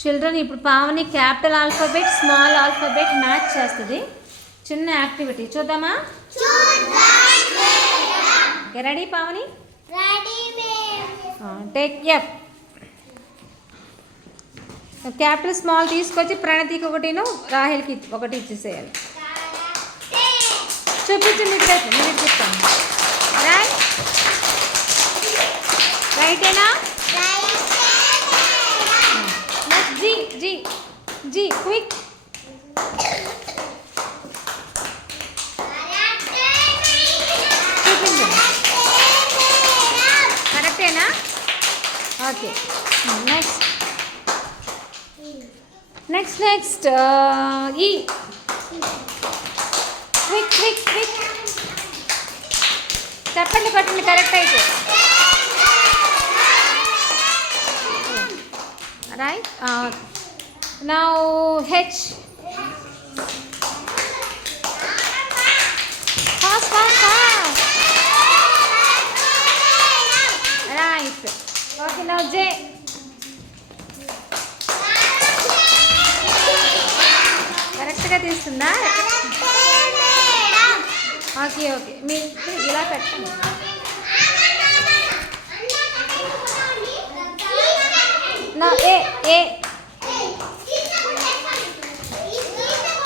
చిల్డ్రన్ ఇప్పుడు Pavani capital alphabet small alphabet match చేస్తుంది. చిన్న యాక్టివిటీ చూద్దామా? Ready Pavani? Take F. Capital small తీసుకొచ్చి ప్రణతికి ఒకటిను రాహెల్కి ఒకటి ఇచ్చేసేయాలి. చూపించండి మీరు చెప్తాను. రైటేనా? G G G quick. చూపించండి. కరెక్టేనా? ఓకే. నెక్స్ట్ ఈ క్విక్ క్విక్ క్విక్. చెప్పండి కొట్టండి కరెక్ట్ అయితే. Right. Now H. Fast fast fast. Right. Okay. Now J. కరెక్ట్గా తీస్తుందా? Okay okay. మీరు ఇలా పెట్టండి.